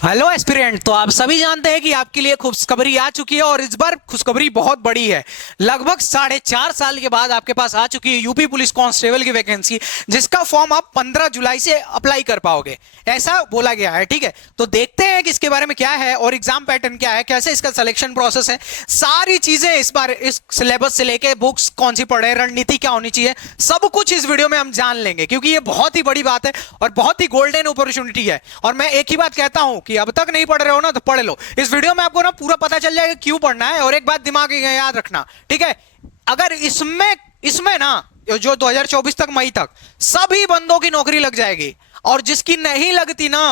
Hello aspirant. तो आप सभी जानते हैं कि आपके लिए खुशखबरी आ चुकी है और इस बार खुशखबरी बहुत बड़ी है। लगभग 4.5 साल के बाद आपके पास आ चुकी है यूपी पुलिस कांस्टेबल की वैकेंसी, जिसका फॉर्म आप 15 जुलाई से अप्लाई कर पाओगे, ऐसा बोला गया है। ठीक है, तो देखते हैं कि इसके बारे में क्या है और एग्जाम पैटर्न क्या है, कैसे इसका सिलेक्शन प्रोसेस है, सारी चीजें इस बार इस सिलेबस से लेके बुक्स कौन सी पढ़े, रणनीति क्या होनी चाहिए, सब कुछ इस वीडियो में हम जान लेंगे, क्योंकि ये बहुत ही बड़ी बात है और बहुत ही गोल्डन अपॉर्चुनिटी है। और मैं एक ही बात कहता हूं कि अब तक नहीं पढ़ रहे हो ना तो पढ़ लो। इस वीडियो में आपको ना पूरा पता चल जाएगा क्यों पढ़ना है। और एक बात दिमाग में याद रखना, ठीक है, अगर इसमें इसमें ना जो 2024 तक मई तक सभी बंदों की नौकरी लग जाएगी और जिसकी नहीं लगती ना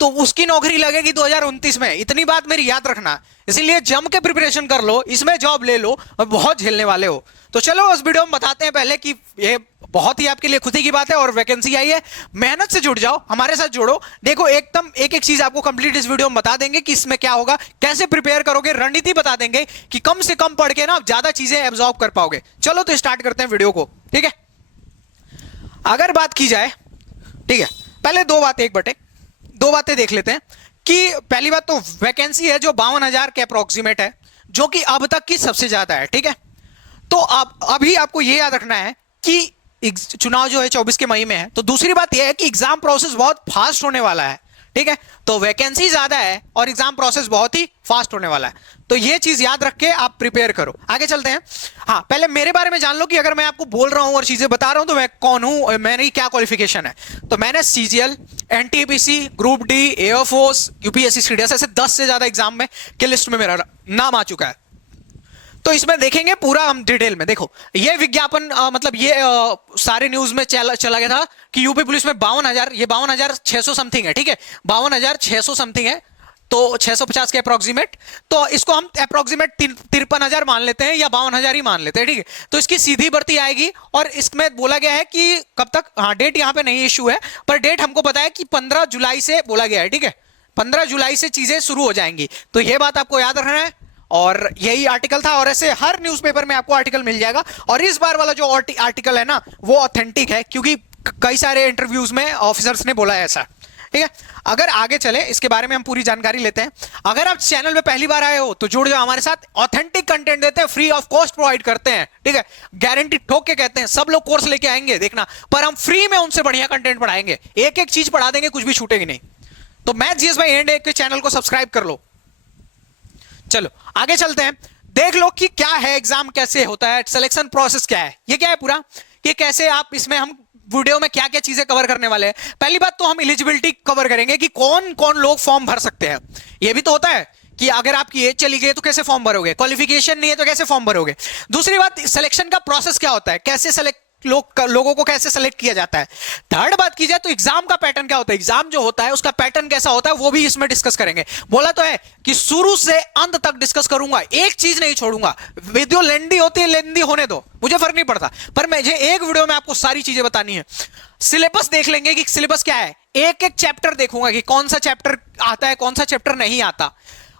तो उसकी नौकरी लगेगी 2029 में। इतनी बात मेरी याद रखना, इसीलिए जम के प्रिपरेशन कर लो, इसमें जॉब ले लो और बहुत झेलने वाले हो। तो चलो उस वीडियो में बताते हैं पहले कि ये बहुत ही आपके लिए खुशी की बात है और वैकेंसी आई है। मेहनत से जुड़ जाओ, हमारे साथ जुड़ो। देखो एकदम एक एक चीज आपको कंप्लीट इस वीडियो में बता देंगे कि इसमें क्या होगा, कैसे प्रिपेयर करोगे, रणनीति बता देंगे कि कम से कम पढ़ के ना ज्यादा चीजें एब्जॉर्ब कर पाओगे। चलो तो स्टार्ट करते हैं वीडियो को। ठीक है, अगर बात की जाए, ठीक है, पहले दो बातें देख लेते हैं कि पहली बात तो वैकेंसी है जो 52,000 के अप्रोक्सीमेट है, जो कि अब तक की सबसे ज्यादा है। ठीक है, तो अब अभी आपको यह याद रखना है कि चुनाव जो है 24 के मई में है। तो दूसरी बात यह है कि एग्जाम प्रोसेस बहुत फास्ट होने वाला है। ठीक है, तो वैकेंसी ज्यादा है और एग्जाम प्रोसेस बहुत ही फास्ट होने वाला है, तो यह चीज याद रख के आप प्रिपेयर करो। आगे चलते हैं। हाँ, पहले मेरे बारे में जान लो कि अगर मैं आपको बोल रहा हूं और चीजें बता रहा हूं तो मैं कौन हूं, मेरी क्या क्वालिफिकेशन है। तो मैंने CGL, NTPC, group D, air force, UPSC, CDS, ऐसे 10 से ज्यादा एग्जाम में के लिस्ट में मेरा नाम आ चुका है। तो इसमें देखेंगे पूरा हम डिटेल में। देखो ये विज्ञापन मतलब ये सारे न्यूज में चला गया था कि यूपी पुलिस में 52,000, ये 52,600 समथिंग है। ठीक है, 52,600 समथिंग है, तो 650 के अप्रोक्सीमेट, तो इसको हम अप्रोक्सीमेट 53,000 मान लेते हैं या 52,000 ही मान लेते हैं। ठीक है, तो इसकी सीधी भर्ती आएगी और इसमें बोला गया है कि कब तक, हाँ डेट यहाँ पे नहीं इशू है, पर डेट हमको पता है कि 15 जुलाई से बोला गया है। ठीक है, 15 जुलाई से चीजें शुरू हो जाएंगी, तो यह बात आपको याद रखना है। और यही आर्टिकल था और ऐसे हर न्यूज़पेपर में आपको आर्टिकल मिल जाएगा। और इस बार वाला जो आर्टिकल है ना वो ऑथेंटिक है, क्योंकि कई सारे इंटरव्यूज में ऑफिसर्स ने बोला है ऐसा। ठीक है, अगर आगे चले इसके बारे में हम पूरी जानकारी लेते हैं। अगर आप चैनल में पहली बार आए हो तो जुड़ जाओ हमारे साथ। ऑथेंटिक कंटेंट देते हैं, फ्री ऑफ कॉस्ट प्रोवाइड करते हैं। ठीक है, गारंटी ठोक के कहते हैं। सब लोग कोर्स लेके आएंगे देखना, पर हम फ्री में उनसे बढ़िया कंटेंट पढ़ाएंगे, एक एक चीज पढ़ा देंगे, कुछ भी छूटेगी नहीं। तो मैथ जीएस बाय एंड के चैनल को सब्सक्राइब कर लो। चलो आगे चलते हैं, देख लो कि क्या है, एग्जाम कैसे होता है, सिलेक्शन प्रोसेस क्या है, ये क्या है पूरा, ये कैसे आप इसमें हम वीडियो में क्या क्या चीजें कवर करने वाले हैं। पहली बात तो हम एलिजिबिलिटी कवर करेंगे कि कौन कौन लोग फॉर्म भर सकते हैं। ये भी तो होता है कि अगर आपकी एज चली गई तो कैसे फॉर्म भरोगे, क्वालिफिकेशन नहीं है तो कैसे फॉर्म भरोगे। दूसरी बात, सिलेक्शन का प्रोसेस क्या होता है, कैसे सेलेक्ट लोगों को कैसे सेलेक्ट किया जाता है। थर्ड बात की जाए तो एग्जाम का पैटर्न क्या होता है, एग्जाम जो होता है उसका पैटर्न कैसा होता है वो भी इसमें डिस्कस करेंगे। बोला तो है कि शुरू से अंत तक डिस्कस करूंगा, एक चीज नहीं छोड़ूंगा। वीडियो लेंदी होती है, लेंदी होने दो, मुझे फर्क नहीं पड़ता, पर मुझे एक वीडियो में आपको सारी चीजें बतानी है। सिलेबस देख लेंगे कि सिलेबस क्या है, एक एक चैप्टर देखूंगा कि कौन सा चैप्टर आता है, कौन सा चैप्टर नहीं आता।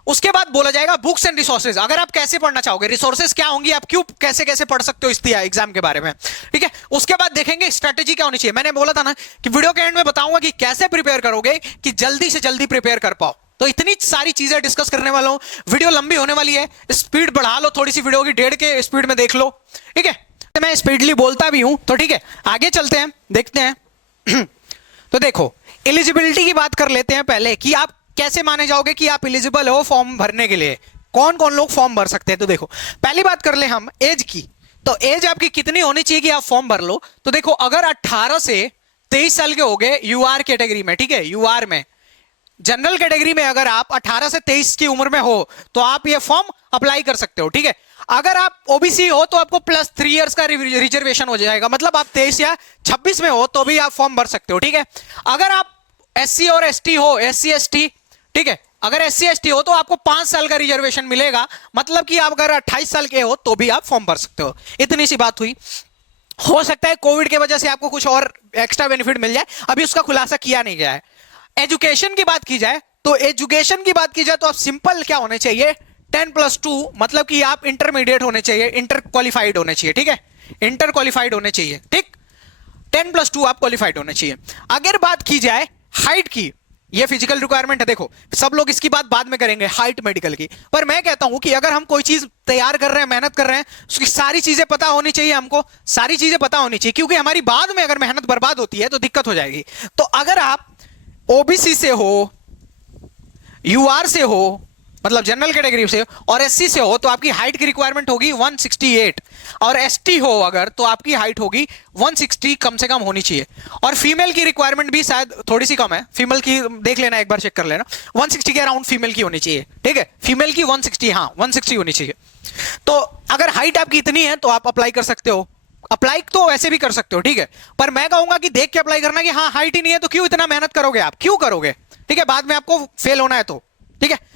उसके बाद बोला जाएगा बुक्स एंड रिसोर्सेज, अगर आप कैसे पढ़ना चाहोगे, रिसोर्सेज क्या होंगी, आप क्यों कैसे कैसे पढ़ सकते हो इस एग्जाम के बारे में। ठीक है, उसके बाद देखेंगे स्ट्रेटेजी क्या होनी चाहिए। मैंने बोला था ना कि वीडियो के एंड में बताऊंगा कि कैसे प्रिपेयर करोगे कि जल्दी से जल्दी प्रिपेयर कर पाओ। तो इतनी सारी चीजें डिस्कस करने वाला हूं, वीडियो लंबी होने वाली है, स्पीड बढ़ा लो थोड़ी सी, वीडियो की 1.5 के स्पीड में देख लो। ठीक है, मैं स्पीडली बोलता भी हूं, तो ठीक है आगे चलते हैं, देखते हैं। तो देखो एलिजिबिलिटी की बात कर लेते हैं पहले कि आप कैसे माने जाओगे कि आप एलिजिबल हो फॉर्म भरने के लिए, कौन कौन लोग फॉर्म भर सकते हैं। तो देखो पहली बात कर ले हम एज की, तो एज आपकी कितनी होनी चाहिए कि आप फॉर्म भर लो। तो देखो अगर 18 से 23 साल के हो गए यूआर कैटेगरी में, ठीक है, यूआर में, जनरल कैटेगरी में अगर आप 18 से 23 की उम्र में हो तो आप ये फॉर्म अप्लाई कर सकते हो। ठीक है, अगर आप ओबीसी हो तो आपको +3 इयर्स का रिजर्वेशन हो जाएगा, मतलब आप 23 या 26 में हो तो भी आप फॉर्म भर सकते हो। ठीक है, अगर आप एससी और एसटी हो, एससी एसटी, ठीक है, अगर एससी एसटी हो तो आपको 5 साल का रिजर्वेशन मिलेगा, मतलब कि आप अगर 28 साल के हो तो भी आप फॉर्म भर सकते हो। इतनी सी बात हुई। हो सकता है कोविड की वजह से आपको कुछ और एक्स्ट्रा बेनिफिट मिल जाए, अभी उसका खुलासा किया नहीं गया है। एजुकेशन की बात की जाए तो आप सिंपल क्या होने चाहिए, 10+2, मतलब कि आप इंटरमीडिएट होने चाहिए, इंटर क्वालिफाइड होने चाहिए। ठीक है, इंटर क्वालिफाइड होने चाहिए। ठीक, 10+2 आप क्वालिफाइड होने चाहिए। अगर बात की जाए हाइट की, ये फिजिकल रिक्वायरमेंट है। देखो सब लोग इसकी बात बाद में करेंगे, हाइट मेडिकल की, पर मैं कहता हूं कि अगर हम कोई चीज तैयार कर रहे हैं, मेहनत कर रहे हैं, उसकी सारी चीजें पता होनी चाहिए, हमको सारी चीजें पता होनी चाहिए, क्योंकि हमारी बाद में अगर मेहनत बर्बाद होती है तो दिक्कत हो जाएगी। तो अगर आप ओबीसी से हो, यूआर से हो, मतलब जनरल कैटेगरी से, और एससी से हो, तो आपकी हाइट की रिक्वायरमेंट होगी 168, और एसटी हो अगर तो आपकी हाइट होगी 160 कम से कम होनी चाहिए। और फीमेल की रिक्वायरमेंट भी शायद थोड़ी सी कम है, फीमेल की देख लेना, एक बार चेक कर लेना, 160 के अराउंड फीमेल की होनी चाहिए, ठीक है, फीमेल की 160, हाँ 160 होनी चाहिए। तो अगर हाइट आपकी इतनी है तो आप अप्लाई कर सकते हो, अप्लाई तो वैसे भी कर सकते हो, ठीक है, पर मैं कहूंगा कि देख के अप्लाई करना कि हाँ हाइट ही नहीं है तो क्यों इतना मेहनत करोगे, आप क्यों करोगे, ठीक है, बाद में आपको फेल होना है तो, ठीक है।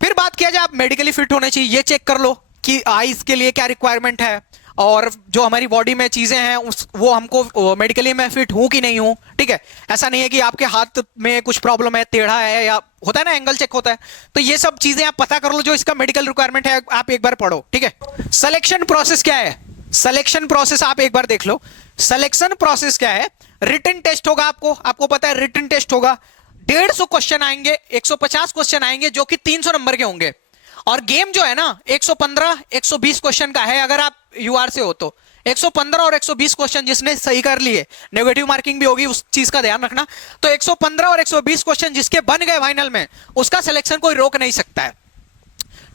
फिर बात किया जाए, आप मेडिकली फिट होने चाहिए, ये चेक कर लो कि आईज के लिए क्या रिक्वायरमेंट है, और जो हमारी बॉडी में चीजें हैं वो हमको मेडिकली में फिट हूं कि नहीं हूं, ठीक है। ऐसा नहीं है कि आपके हाथ में कुछ प्रॉब्लम है, टेढ़ा है, या होता है ना एंगल चेक होता है, तो ये सब चीजें आप पता कर लो, जो इसका मेडिकल रिक्वायरमेंट है आप एक बार पढ़ो, ठीक है। सिलेक्शन प्रोसेस क्या है, सिलेक्शन प्रोसेस आप एक बार देख लो। सिलेक्शन प्रोसेस क्या है, रिटन टेस्ट होगा, आपको पता है रिटन टेस्ट होगा, 150 क्वेश्चन आएंगे, 150 क्वेश्चन आएंगे जो कि 300 नंबर के होंगे, और गेम जो है ना 115 120 क्वेश्चन का है। अगर आप यूआर से हो तो 115 और 120 क्वेश्चन जिसने सही कर लिए, नेगेटिव मार्किंग भी होगी, उस चीज का ध्यान रखना। तो 115 और 120 क्वेश्चन जिसके बन गए फाइनल में, उसका सिलेक्शन कोई रोक नहीं सकता है,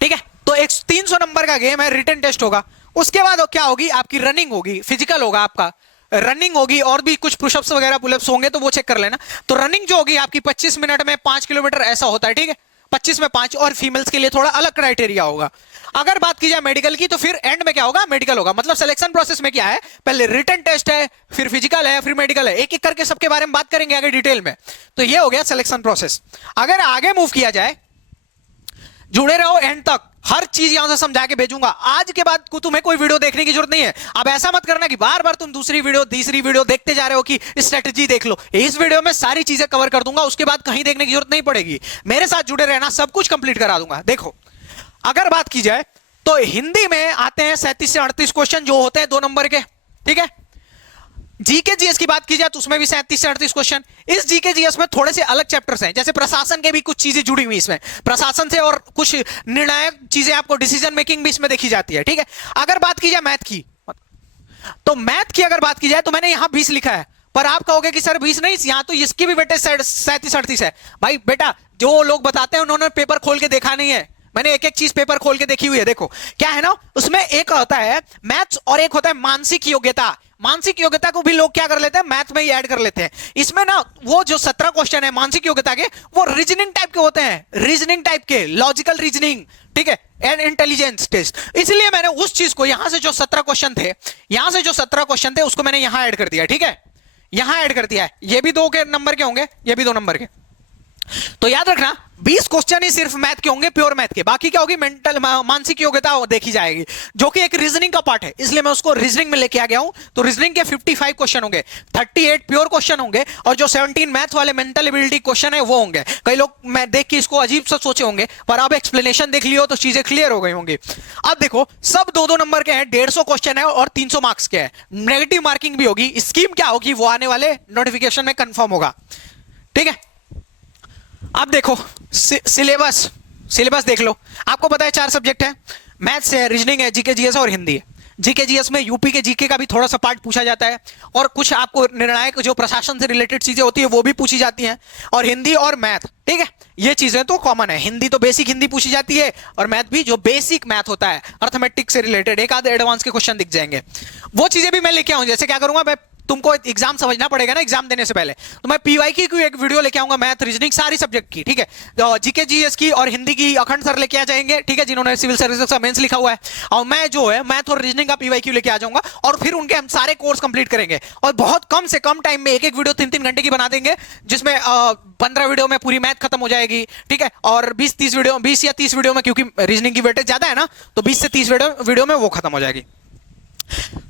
ठीक है। तो 300 नंबर का गेम है, रिटन टेस्ट होगा, उसके बाद क्या होगी, आपकी रनिंग होगी, फिजिकल होगा आपका, रनिंग होगी, और भी कुछ पुशअप्स वगैरह पुलअप्स होंगे तो वो चेक कर लेना। तो रनिंग जो होगी आपकी 25 मिनट में 5 किलोमीटर ऐसा होता है, ठीक है, 25 में 5, और फीमेल्स के लिए थोड़ा अलग क्राइटेरिया होगा। अगर बात की जाए मेडिकल की, तो फिर एंड में क्या होगा, मेडिकल होगा। मतलब सिलेक्शन प्रोसेस में क्या है, पहले रिटन टेस्ट है, फिर फिजिकल है, फिर मेडिकल है, एक एक करके सबके बारे में बात करेंगे आगे डिटेल में। तो ये हो गया सिलेक्शन प्रोसेस। अगर आगे मूव किया जाए, जुड़े रहो एंड तक, हर चीज यहां से समझा के भेजूंगा। आज के बाद को तुम्हें कोई वीडियो देखने की जरूरत नहीं है। अब ऐसा मत करना कि बार बार तुम दूसरी वीडियो तीसरी वीडियो देखते जा रहे हो कि स्ट्रेटजी देख लो। इस वीडियो में सारी चीजें कवर कर दूंगा, उसके बाद कहीं देखने की जरूरत नहीं पड़ेगी। मेरे साथ जुड़े रहना, सब कुछ कंप्लीट करा दूंगा। देखो अगर बात की जाए तो हिंदी में आते हैं 37 से 38 क्वेश्चन जो होते हैं 2 नंबर के, ठीक है। जीके जीएस की बात की जाए तो उसमें भी 37 से 38 क्वेश्चन। इस जीके जीएस में थोड़े से अलग चैप्टर्स हैं, जैसे प्रशासन के भी कुछ चीजें जुड़ी हुई इसमें, प्रशासन से, और कुछ निर्णायक चीजें आपको डिसीजन मेकिंग भी इसमें देखी जाती है, ठीक है। अगर बात की जाए मैथ की, तो मैथ की अगर बात की जाए तो मैंने यहां 20 लिखा है, पर आप कहोगे कि सर 20 नहीं, यहां तो इसकी भी बेटे 37-38 है। भाई बेटा, जो लोग बताते हैं उन्होंने पेपर खोल के देखा नहीं है, मैंने एक एक चीज पेपर खोल के देखी हुई है। देखो क्या है ना, उसमें एक होता है मैथ्स और एक होता है मानसिक योग्यता। मानसिक योग्यता को भी लोग क्या कर लेते हैं, मैथ में ही ऐड कर लेते हैं। इसमें ना वो जो 17 क्वेश्चन है मानसिक योग्यता के, वो रीजनिंग टाइप के होते हैं, रीजनिंग टाइप के, लॉजिकल रीजनिंग, ठीक है, एंड इंटेलिजेंस टेस्ट। इसलिए मैंने उस चीज को, यहां से जो 17 क्वेश्चन थे, यहां से जो 17 क्वेश्चन थे उसको मैंने यहां ऐड कर दिया, ठीक है, यहां ऐड कर दिया है। ये भी 2 के नंबर के होंगे, ये भी 2 नंबर के। तो याद रखना 20 क्वेश्चन ही सिर्फ मैथ के होंगे, प्योर मैथ के, बाकी क्या होगी, मेंटल मानसिक योग्यता देखी जाएगी, जो कि एक रीजनिंग का पार्ट है, इसलिए मैं उसको रीजनिंग में लेके आ गया हूं। तो रीजनिंग के 55 क्वेश्चन होंगे, 38 प्योर क्वेश्चन होंगे, और जो 17 मैथ वाले मेंटल एबिलिटी क्वेश्चन है वो होंगे। कई लोग मैं देख के इसको अजीब सा सोचे होंगे, पर अब एक्सप्लेनेशन देख लियो तो चीजें क्लियर हो गई होंगी। अब देखो सब 2-2 नंबर के हैं, 150 क्वेश्चन है और 300 मार्क्स के हैं, नेगेटिव मार्किंग भी होगी। स्कीम क्या होगी वो आने वाले नोटिफिकेशन में कंफर्म होगा, ठीक है। अब देखो सिलेबस देख लो, आपको पता है 4 सब्जेक्ट है, मैथ्स है, रीजनिंग है, जीके जीएस और हिंदी है। जीके जीएस में यूपी के जीके का भी थोड़ा सा पार्ट पूछा जाता है, और कुछ आपको निर्णायक जो प्रशासन से रिलेटेड चीजें होती है वो भी पूछी जाती हैं, और हिंदी और मैथ, ठीक है, ये चीजें तो कॉमन है। हिंदी तो बेसिक हिंदी पूछी जाती है, और मैथ भी जो बेसिक मैथ होता है अर्थमेटिक से रिलेटेड, एक आधे एडवांस के क्वेश्चन दिख जाएंगे। वो चीजें भी मैं लेके आऊं, जैसे क्या करूंगा मैं, तुमको एग्जाम समझना पड़ेगा ना एग्जाम देने से पहले, तो मैं पीवाईक्यू की एक वीडियो लेके आऊंगा, मैथ रीजनिंग सारी सब्जेक्ट की, ठीक है, जीके जीएस की और हिंदी की अखंड सर लेके आ जाएंगे, ठीक है, जिन्होंने सिविल सर्विसेज का मेंस लिखा हुआ है, और मैं जो है मैथ और रीजनिंग का पीवाईक्यू लेके आ जाऊंगा, और फिर उनके हम सारे कोर्स कंप्लीट करेंगे, और बहुत कम से कम टाइम में एक वीडियो 3-3 घंटे की बना देंगे, जिसमें 15 वीडियो में पूरी मैथ खत्म हो जाएगी, ठीक है, और 20 या 30 वीडियो में, क्योंकि रीजनिंग की वेटेज ज्यादा है ना, तो 20 से 30 वीडियो में वो खत्म हो जाएगी।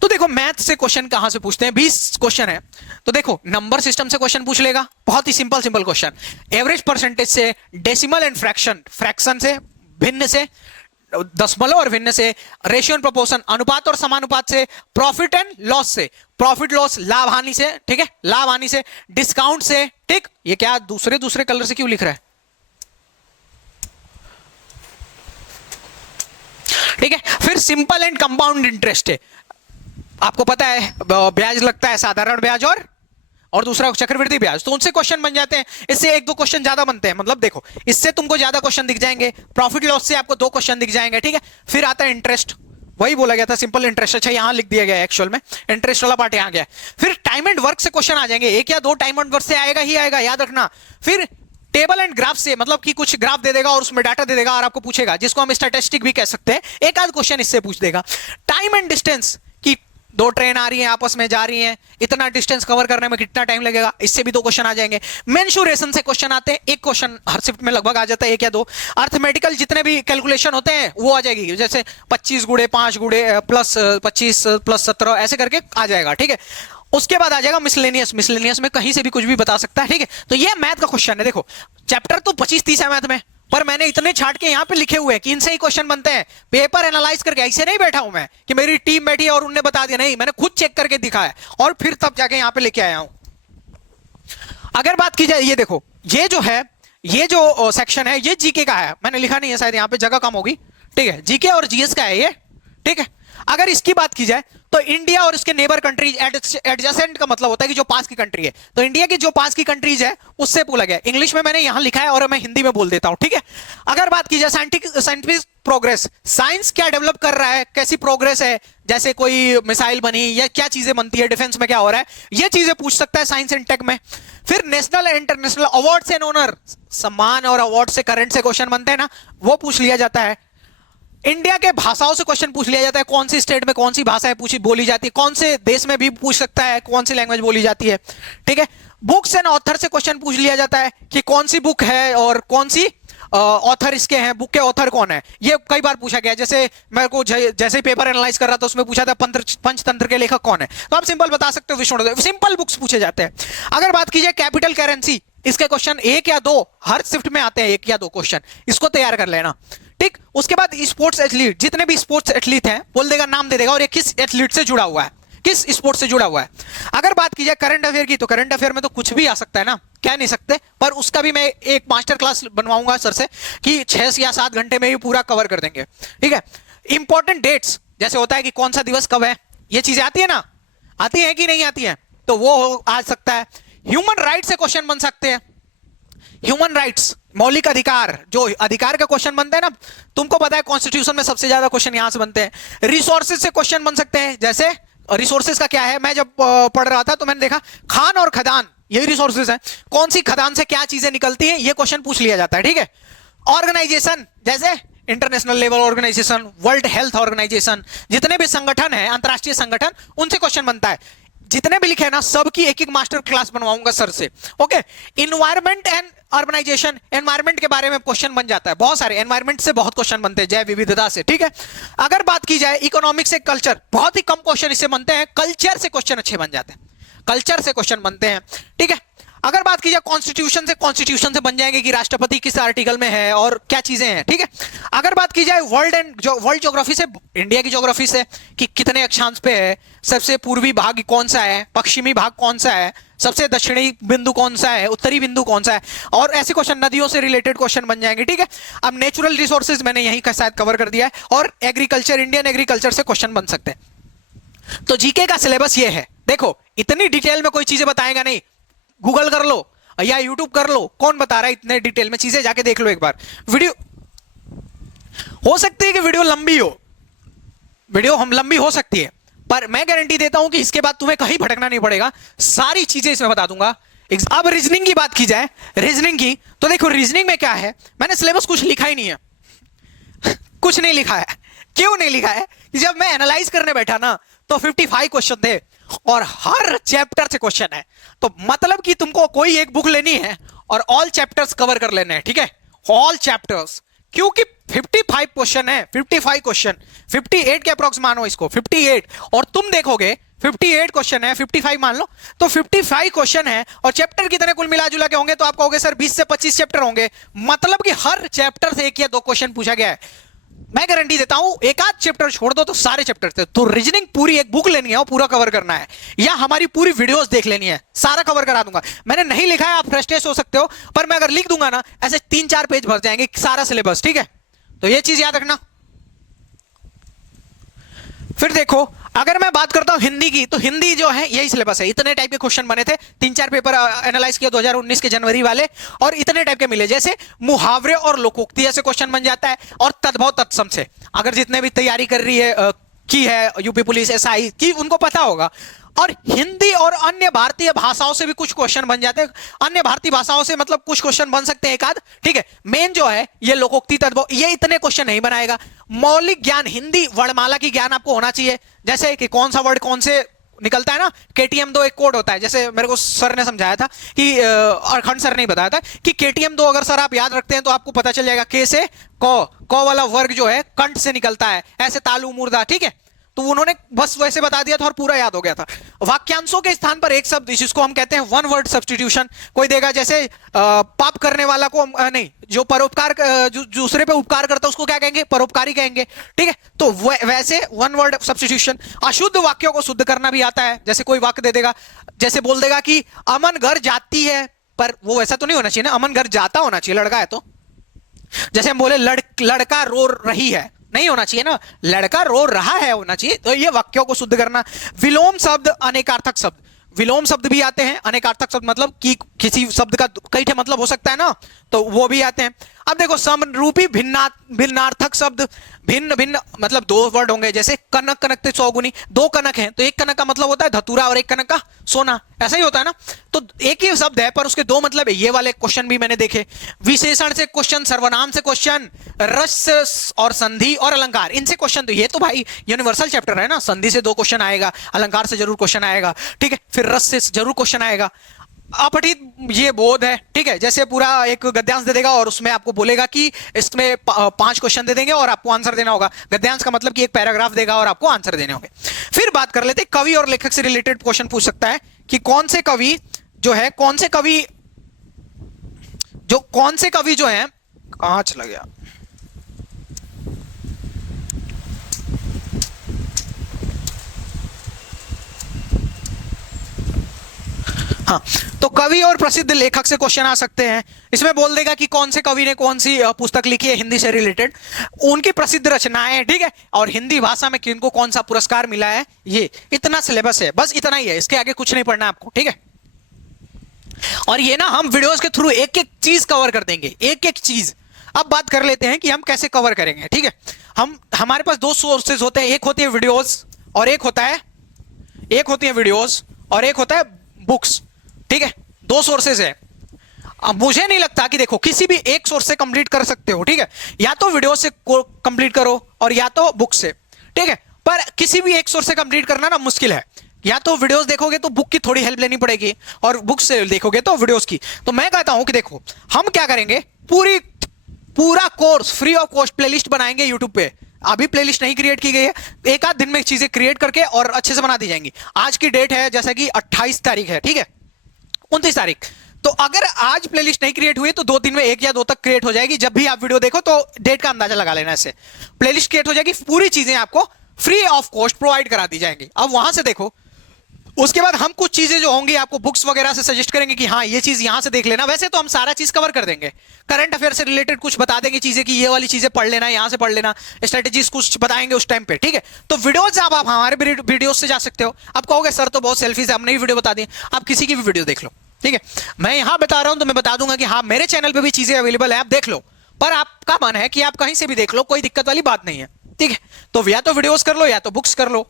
तो देखो मैथ से क्वेश्चन कहां से पूछते हैं, 20 क्वेश्चन है, तो देखो नंबर सिस्टम से क्वेश्चन पूछ लेगा, बहुत ही सिंपल क्वेश्चन, एवरेज परसेंटेज से, डेसिमल एंड फ्रैक्शन से, भिन्न से, दशमलव और भिन्न से, रेशियो एंड प्रोपोर्शन अनुपात और समानुपात से, प्रॉफिट एंड लॉस से, प्रॉफिट लॉस, लाभ हानि से, ठीक है, लाभ हानि से, डिस्काउंट से, ठीक। ये क्या दूसरे दूसरे कलर से क्यों लिख रहा है, ठीक है। फिर सिंपल एंड कंपाउंड इंटरेस्ट है, आपको पता है ब्याज लगता है साधारण ब्याज और दूसरा चक्रवृद्धि ब्याज, तो उनसे क्वेश्चन बन जाते हैं। इससे एक दो क्वेश्चन ज्यादा बनते हैं, मतलब देखो इससे तुमको ज्यादा क्वेश्चन दिख जाएंगे, प्रॉफिट लॉस से आपको 2 क्वेश्चन दिख जाएंगे, ठीक है। फिर आता है इंटरेस्ट, वही बोला गया था सिंपल इंटरेस्ट, अच्छा यहां लिख दिया गया एक्चुअल में, इंटरेस्ट वाला पार्ट यहां गया। फिर टाइम एंड वर्क से क्वेश्चन आ जाएंगे, 1 या 2 टाइम एंड वर्क से आएगा ही आएगा, याद रखना। फिर टेबल एंड ग्राफ से, मतलब कि कुछ ग्राफ दे देगा और उसमें डाटा दे देगा और आपको पूछेगा, जिसको हम स्टैटिस्टिक भी कह सकते हैं, एक आध क्वेश्चन इससे पूछ देगा। टाइम एंड डिस्टेंस की 2 ट्रेन आ रही हैं, आपस में जा रही हैं, इतना डिस्टेंस कवर करने में कितना टाइम लगेगा, इससे भी 2 क्वेश्चन आ जाएंगे। मेंसुरेशन से क्वेश्चन आते हैं, 1 क्वेश्चन हर शिफ्ट में लगभग आ जाता है, 1 या 2। अर्थमेटिकल जितने भी कैलकुलेशन होते हैं वो आ जाएगी, जैसे 25 गुणे 5 गुणे प्लस 25 प्लस 17 ऐसे करके आ जाएगा, ठीक है। उसके बाद आ जाएगा मिसलेनियस, मिसलेनियस में कहीं से भी कुछ भी बता सकता है, ठीक है। तो ये मैथ का क्वेश्चन है, देखो चैप्टर तो 25-30 है मैथ में, पर मैंने इतने छाट के यहां पे लिखे हुए हैं कि इनसे ही क्वेश्चन बनते हैं। पेपर एनालाइज करके ऐसे नहीं बैठा हूं मैं कि मेरी टीम बैठी है और उनने बता दिया, नहीं, मैंने खुद चेक करके दिखाया और फिर तब जाके यहां पे लेके आया हूं। अगर बात की जाए, ये देखो ये जो है, ये जो सेक्शन है ये जीके का है, मैंने लिखा नहीं है शायद, यहां पे जगह कम होगी, ठीक है। जीके और जीएस का है ये, ठीक है। अगर इसकी बात की जाए तो इंडिया और उसके नेबर कंट्रीज, एडजेसेंट का मतलब होता है कि जो पास की कंट्री है, तो इंडिया की जो पास की कंट्रीज है उससे बोला गया। इंग्लिश में मैंने यहां लिखा है और मैं हिंदी में बोल देता हूं, ठीक है। अगर बात की जाए साइंटिफिक प्रोग्रेस, साइंस क्या डेवलप कर रहा है, कैसी प्रोग्रेस है, जैसे कोई मिसाइल बनी या क्या चीजें बनती है, डिफेंस में क्या हो रहा है, ये चीजें पूछ सकता है साइंस एंड टेक में। फिर national and international awards and honour, सम्मान और अवार्ड से करंट से क्वेश्चन बनते हैं ना, वो पूछ लिया जाता है। इंडिया के भाषाओं से क्वेश्चन पूछ लिया जाता है, कौन सी स्टेट में कौन सी भाषा पूछी बोली जाती है, कौन से देश में भी पूछ सकता है कौन सी लैंग्वेज बोली जाती है, ठीक है। बुक्स एंड ऑथर से क्वेश्चन पूछ लिया जाता है कि कौन सी बुक है और कौन सी ऑथर इसके हैं, बुक के ऑथर कौन है, ये कई बार पूछा गया। जैसे मेरे को जैसे ही पेपर एनालाइज कर रहा था उसमें पूछा था पंचतंत्र के लेखक कौन है, तो आप सिंपल बता सकते हो विष्णुदेव, सिंपल बुक्स पूछे जाते हैं। अगर बात की जाए कैपिटल करेंसी, इसके क्वेश्चन 1 या 2 हर शिफ्ट में आते हैं, 1 या 2 क्वेश्चन, इसको तैयार कर लेना, ठीक। उसके बाद स्पोर्ट्स एथलीट, जितने भी स्पोर्ट्स एथलीट हैं बोल देगा, नाम दे देगा और ये किस एथलीट से जुड़ा हुआ है, किस स्पोर्ट से जुड़ा हुआ है। अगर बात की जाए करंट अफेयर की, तो करंट अफेयर में तो कुछ भी आ सकता है ना, कह नहीं सकते, पर उसका भी मैं एक मास्टर क्लास बनवाऊंगा सर से कि 6 या 7 घंटे में ही पूरा कवर कर देंगे, ठीक है। इंपॉर्टेंट डेट्स, जैसे होता है कि कौन सा दिवस कब है, ये चीजें आती है ना, आती है कि नहीं आती है, तो वो आ सकता है। ह्यूमन राइट से क्वेश्चन बन सकते हैं, ह्यूमन राइट्स, मौलिक अधिकार, जो अधिकार का क्वेश्चन बनता है ना, तुमको पता है कॉन्स्टिट्यूशन में सबसे ज्यादा क्वेश्चन यहां से बनते हैं। रिसोर्सेज से क्वेश्चन बन सकते हैं, जैसे रिसोर्सेज का क्या है, मैं जब पढ़ रहा था तो मैंने देखा खान और खदान, यही रिसोर्सेज है, कौन सी खदान से क्या चीजें निकलती हैं, ये क्वेश्चन पूछ लिया जाता है, ठीक है। ऑर्गेनाइजेशन, जैसे international level organisation, world health organisation, जितने भी संगठन है, अंतरराष्ट्रीय संगठन, उनसे क्वेश्चन बनता है। जितने भी लिखे हैं ना, सबकी एक एक मास्टर क्लास बनवाऊंगा सर से, okay. Environment and urbanisation, environment के बारे में क्वेश्चन बन जाता है, बहुत सारे एनवायरमेंट से बहुत क्वेश्चन बनते हैं, जैव विविधता से, ठीक है। अगर बात की जाए इकोनॉमिक्स से कल्चर, बहुत ही कम क्वेश्चन इससे बनते हैं, कल्चर से क्वेश्चन अच्छे बन जाते हैं, कल्चर से क्वेश्चन बनते हैं, ठीक है। अगर बात की जाए कॉन्स्टिट्यूशन से, कॉन्स्टिट्यूशन से बन जाएंगे कि राष्ट्रपति किस आर्टिकल में है और क्या चीजें हैं, ठीक है। अगर बात की जाए वर्ल्ड ज्योग्राफी से, इंडिया की ज्योग्राफी से कि कितने अक्षांश पे है, सबसे पूर्वी भाग कौन सा है, पश्चिमी भाग कौन सा है, सबसे दक्षिणी बिंदु कौन सा है, उत्तरी बिंदु कौन सा है, और ऐसे क्वेश्चन नदियों से रिलेटेड क्वेश्चन बन जाएंगे, ठीक है। अब नेचुरल रिसोर्सेज मैंने यहीं का शायद कवर कर दिया है, और एग्रीकल्चर, इंडियन एग्रीकल्चर से क्वेश्चन बन सकते हैं। तो जीके का सिलेबस ये है, देखो इतनी डिटेल में कोई चीजें बताएगा नहीं, गूगल कर लो या यूट्यूब कर लो, कौन बता रहा है इतने डिटेल में चीजें, जाके देख लो एक बार। वीडियो हो सकती है कि वीडियो लंबी हो, वीडियो हम लंबी हो सकती है, पर मैं गारंटी देता हूं कि इसके बाद तुम्हें कहीं भटकना नहीं पड़ेगा, सारी चीजें इसमें बता दूंगा। अब रीजनिंग की बात की जाए, रीजनिंग की, तो देखो रीजनिंग में क्या है, मैंने सिलेबस कुछ लिखा ही नहीं है कुछ नहीं लिखा है। क्यों नहीं लिखा है कि जब मैं एनालाइज करने बैठा ना तो 55 क्वेश्चन थे और हर चैप्टर से क्वेश्चन है, तो मतलब कि तुमको कोई एक बुक लेनी है और ऑल चैप्टर्स कवर कर लेने हैं, ठीक है, ऑल चैप्टर्स, क्योंकि 55 क्वेश्चन है, 55 क्वेश्चन, 58 के अप्रोक्स मानो इसको, 58, और तुम देखोगे 58 क्वेश्चन है, 55 मान लो, तो 55 क्वेश्चन है और चैप्टर कितने कुल मिला जुला के होंगे, तो आप कहोगे सर 20 से 25 चैप्टर होंगे, मतलब कि हर चैप्टर से 1 या 2 क्वेश्चन पूछा गया है। मैं गारंटी देता हूं एक आध चैप्टर छोड़ दो तो सारे चैप्टर थे। तो रीजनिंग पूरी एक बुक लेनी है और पूरा कवर करना है, या हमारी पूरी वीडियोस देख लेनी है, सारा कवर करा दूंगा। मैंने नहीं लिखा है, आप फ्रस्ट्रेट हो सकते हो, पर मैं अगर लिख दूंगा ना ऐसे 3-4 पेज भर जाएंगे सारा सिलेबस, ठीक है। तो ये चीज याद रखना। फिर देखो, अगर मैं बात करता हूं हिंदी की, तो हिंदी जो है यही सिलेबस है। इतने टाइप के क्वेश्चन बने थे, 3-4 पेपर एनालाइज किया 2019 के जनवरी वाले, और इतने टाइप के मिले, जैसे मुहावरे और लोकोक्ति जैसे क्वेश्चन बन जाता है, और तद्भव तत्सम से। अगर जितने भी तैयारी कर रही है की है यूपी पुलिस एसआई की, उनको पता होगा। और हिंदी और अन्य भारतीय भाषाओं से भी कुछ क्वेश्चन बन जाते हैं। अन्य भारतीय भाषाओं से मतलब कुछ क्वेश्चन बन सकते हैं एक आध, ठीक है। मेन जो है ये लोकोक्ति तद्भव, ये इतने क्वेश्चन नहीं बनाएगा। मौलिक ज्ञान, हिंदी वर्णमाला की ज्ञान आपको होना चाहिए, जैसे कि कौन सा वर्ड कौन से निकलता है ना। KTM 2 एक कोड होता है, जैसे मेरे को सर ने समझाया था कि अरखंड सर ने बताया था कि KTM 2 अगर सर आप याद रखते हैं तो आपको पता चल जाएगा, के से क वाला वर्ग जो है कंठ से निकलता है, ऐसे तालु मुर्दा, ठीक है। तो उन्होंने बस वैसे बता दिया था और पूरा याद हो गया था। वाक्यांशों के स्थान पर एक शब्द, जिसको हम कहते हैं वन वर्ड सब्स्टिट्यूशन, कोई देगा जैसे पाप करने वाला को नहीं, जो परोपकार दूसरे पे उपकार करता है उसको क्या कहेंगे, परोपकारी कहेंगे, ठीक है। तो वैसे वन वर्ड सब्स्टिट्यूशन। अशुद्ध वाक्यों को शुद्ध करना भी आता है, जैसे कोई वाक्य दे देगा, जैसे बोल देगा कि अमन घर जाती है, पर वो वैसा तो नहीं होना चाहिए ना, अमन घर जाता होना चाहिए, लड़का है तो। जैसे हम बोले लड़का रो रही है, नहीं होना चाहिए ना, लड़का रो रहा है होना चाहिए। तो ये वाक्यों को शुद्ध करना। विलोम शब्द, अनेकार्थक शब्द, विलोम शब्द भी आते हैं। अनेकार्थक शब्द मतलब कि किसी शब्द का कई मतलब हो सकता है ना, तो वो भी आते हैं। अब देखो, समरूपी भिन्नार्थक शब्द, भिन्न भिन्न मतलब 2 वर्ड होंगे, जैसे कनक कनकते 100 गुनी, 2 कनक हैं तो एक कनक का मतलब होता है धतूरा और एक कनक का सोना, ऐसा ही होता है ना। तो एक ही शब्द है पर उसके 2 मतलब है। ये वाले क्वेश्चन भी मैंने देखे। विशेषण से क्वेश्चन, सर्वनाम से क्वेश्चन, रस और संधि और अलंकार, इनसे क्वेश्चन। तो ये तो भाई यूनिवर्सल चैप्टर है ना, संधि से 2 क्वेश्चन आएगा, अलंकार से जरूर क्वेश्चन आएगा, ठीक है। फिर रस से जरूर क्वेश्चन आएगा। अपठित, ये बोध है, ठीक है। जैसे पूरा एक गद्यांश दे देगा और उसमें आपको बोलेगा कि इसमें 5 क्वेश्चन दे देंगे और आपको आंसर देना होगा। गद्यांश का मतलब कि एक पैराग्राफ देगा और आपको आंसर देने होंगे। फिर बात कर लेते हैं, कवि और लेखक से रिलेटेड क्वेश्चन पूछ सकता है कि कौन से कवि जो है, कौन से कवि जो है, कहां चला गया, हाँ। तो कवि और प्रसिद्ध लेखक से क्वेश्चन आ सकते हैं। इसमें बोल देगा कि कौन से कवि ने कौन सी पुस्तक लिखी है हिंदी से रिलेटेड, उनकी प्रसिद्ध रचनाएं, ठीक है, और हिंदी भाषा में किनको कौन सा पुरस्कार मिला है। ये इतना सिलेबस है, बस इतना ही है, इसके आगे कुछ नहीं पढ़ना आपको, ठीक है। और ये ना हम वीडियोस के थ्रू एक एक चीज कवर कर देंगे, एक एक चीज। अब बात कर लेते हैं कि हम कैसे कवर करेंगे, ठीक है। हमारे पास 2 सोर्सेज होते हैं, एक होती है वीडियोस और एक होती है वीडियोस और एक होता है बुक्स, ठीक है। 2 सोर्सेज है। अब मुझे नहीं लगता कि देखो किसी भी एक सोर्स से कंप्लीट कर सकते हो, ठीक है, या तो वीडियो से कंप्लीट करो और या तो बुक से, ठीक है। पर किसी भी एक सोर्स से कंप्लीट करना ना मुश्किल है। या तो वीडियोस देखोगे तो बुक की थोड़ी हेल्प लेनी पड़ेगी, और बुक से देखोगे तो वीडियोस की। तो मैं कहता हूं कि देखो हम क्या करेंगे, पूरा course free of cost playlist बनाएंगे यूट्यूब पे। अभी प्लेलिस्ट नहीं क्रिएट की गई है, एक आध दिन में चीजें क्रिएट करके और अच्छे से बना दी जाएंगी। आज की डेट है जैसा कि 28 तारीख है, ठीक है, 29 तारीख। तो अगर आज प्लेलिस्ट नहीं क्रिएट हुई तो 2 दिन में 1 या 2 तक क्रिएट हो जाएगी। जब भी आप वीडियो देखो तो डेट का अंदाजा लगा लेना, ऐसे प्लेलिस्ट क्रिएट हो जाएगी, पूरी चीजें आपको फ्री ऑफ कॉस्ट प्रोवाइड करा दी जाएंगी। अब वहां से देखो, उसके बाद हम कुछ चीजें जो होंगी आपको बुक्स वगैरह से सजेस्ट करेंगे कि हाँ ये चीज यहां से देख लेना। वैसे तो हम सारा चीज कवर कर देंगे, करंट अफेयर से रिलेटेड कुछ बता देंगे चीजें कि ये वाली चीजें पढ़ लेना, यहां से पढ़ लेना, स्ट्रेटेजीज कुछ बताएंगे उस टाइम पे, ठीक है। तो वीडियोज आप हमारे वीडियो से जा सकते हो। आप कहोगे सर तो बहुत सेल्फी से हमने ही वीडियो बता दी, आप किसी की भी वीडियो देख लो, ठीक है। मैं यहां बता रहा हूं तो मैं बता दूंगा कि हाँ मेरे चैनल पे भी चीजें अवेलेबल है, आप देख लो। पर आपका मन है कि आप कहीं से भी देख लो, कोई दिक्कत वाली बात नहीं है, ठीक है। तो या तो वीडियोस कर लो या तो बुक्स कर लो।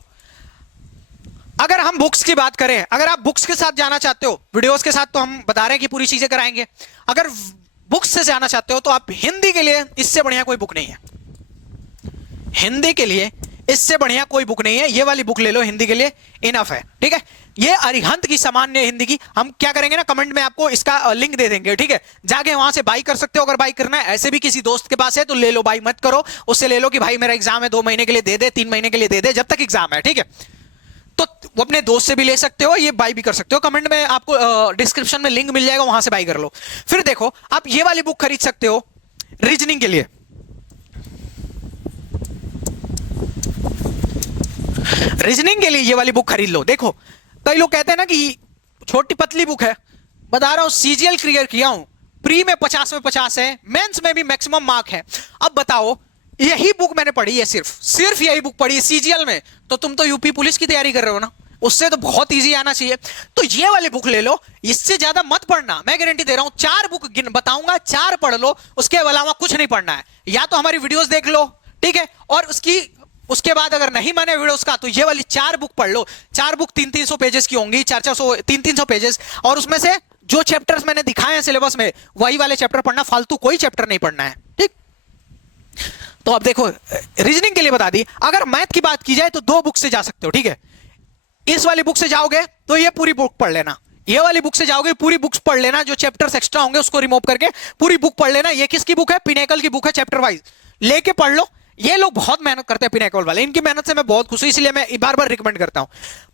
अगर हम बुक्स की बात करें, अगर आप बुक्स के साथ जाना चाहते हो, वीडियोस के साथ तो हम बता रहे हैं कि पूरी चीजें कराएंगे। अगर बुक्स से जाना चाहते हो तो आप हिंदी के लिए इससे बढ़िया कोई बुक नहीं है। हिंदी के लिए इससे बढ़िया कोई बुक नहीं है, ये वाली बुक ले लो, हिंदी के लिए इनफ है, ठीक है। ये अरिहंत की सामान्य हिंदी की, हम क्या करेंगे ना, कमेंट में आपको इसका लिंक दे देंगे, ठीक है। जाके वहां से बाई कर सकते हो। अगर बाई करना है, ऐसे भी किसी दोस्त के पास है तो ले लो, बाई मत करो, उससे ले लो कि भाई मेरा एग्जाम है, 2 महीने के लिए दे दे, 3 महीने के लिए दे दे, जब तक एग्जाम है, ठीक है। तो वो अपने दोस्त से भी ले सकते हो, ये बाई भी कर सकते हो। कमेंट में आपको डिस्क्रिप्शन में लिंक मिल जाएगा, वहां से बाई कर लो। फिर देखो आप ये वाली बुक खरीद सकते हो रीजनिंग के लिए। रीजनिंग के लिए ये वाली बुक खरीद लो। देखो कई लोग कहते हैं ना कि छोटी पतली बुक है, बता रहा हूं सीजीएल क्लियर किया हूं, प्री में 50 में 50 है, मेंस में भी मैक्सिमम मार्क है। अब बताओ यही बुक मैंने पढ़ी है, सिर्फ यही बुक पढ़ी है सीजीएल में, तो तुम तो यूपी पुलिस की तैयारी कर रहे हो ना, उससे तो बहुत इजी आना चाहिए। तो ये वाली बुक ले लो, इससे ज्यादा मत पढ़ना, मैं गारंटी दे रहा हूं। 4 बुक बताऊंगा, 4 पढ़ लो, उसके अलावा कुछ नहीं पढ़ना है। या तो हमारी वीडियोस देख लो, ठीक है, और उसके बाद अगर नहीं माने वीडियोस का तो ये वाली 4 बुक पढ़ लो। 4 बुक 300-300 पेजेस की होंगी, 400-400 300-300 पेजेस, और उसमें से जो चैप्टर्स मैंने दिखाए हैं सिलेबस में वही वाले चैप्टर पढ़ना, फालतू कोई चैप्टर नहीं पढ़ना है, ठीक। तो अब देखो रीजनिंग के लिए बता दी। अगर मैथ की बात की जाए तो 2 बुक से जा सकते हो, ठीक है। इस वाली बुक से जाओगे तो ये पूरी बुक पढ़ लेना, ये वाली बुक से जाओगे पूरी बुक्स पढ़ लेना, जो चैप्टर्स एक्स्ट्रा होंगे उसको रिमूव करके पूरी बुक पढ़ लेना। ये किसकी बुक है? पिनेकल की बुक है, चैप्टर वाइज लेके पढ़ लो। ये लोग बहुत मेहनत करते हैं पिनेकल वाले, इनकी मेहनत से मैं बहुत खुश हूं, इसलिए मैं बार बार रिकमेंड करता हूं।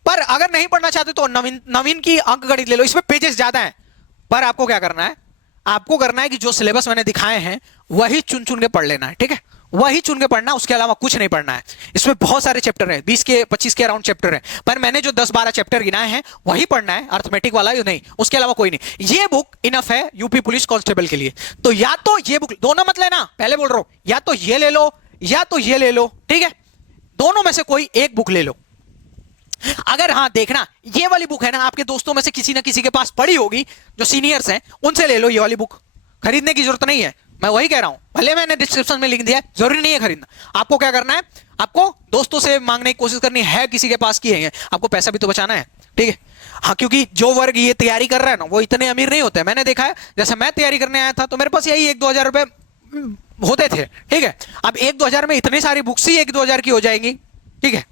पर अगर नहीं पढ़ना चाहते तो नवीन की अंक गणित ले लो, इसमें पेजेस ज्यादा हैं। पर आपको क्या करना है, आपको करना है कि जो सिलेबस मैंने दिखाए हैं वही चुन चुन के पढ़ लेना है, ठीक है, वही चुन के पढ़ना, उसके अलावा कुछ नहीं पढ़ना है। इसमें बहुत सारे चैप्टर हैं, 20 के 25 के अराउंड चैप्टर हैं, पर मैंने जो 10-12 चैप्टर गिनाए हैं वही पढ़ना है, अर्थमेटिक वाला नहीं, उसके अलावा कोई नहीं। ये बुक इनफ है यूपी पुलिस कांस्टेबल के लिए। तो या तो ये बुक, दोनों मत लेना, पहले बोल रहा हूं, या तो ये ले लो या तो ये ले लो, ठीक है, दोनों में से कोई एक बुक ले लो। अगर हाँ देखना ये वाली बुक है ना, आपके दोस्तों में से किसी ना किसी के पास पड़ी होगी, जो सीनियर्स हैं उनसे ले लो, ये वाली बुक खरीदने की जरूरत नहीं है, मैं वही कह रहा हूं, भले मैंने डिस्क्रिप्शन में लिख दिया है, जरूरी नहीं है खरीदना। आपको क्या करना है, आपको दोस्तों से मांगने की कोशिश करनी है, किसी के पास की है, आपको पैसा भी तो बचाना है, ठीक है। हाँ, क्योंकि जो वर्ग ये तैयारी कर रहा है ना वो इतने अमीर नहीं होते। मैंने देखा है, जैसे मैं तैयारी करने आया था तो मेरे पास यही 1-2 हजार रुपए होते थे, ठीक है। अब 1-2 हजार में इतनी सारी बुक्स ही 1-2 हजार की हो जाएंगी, ठीक है,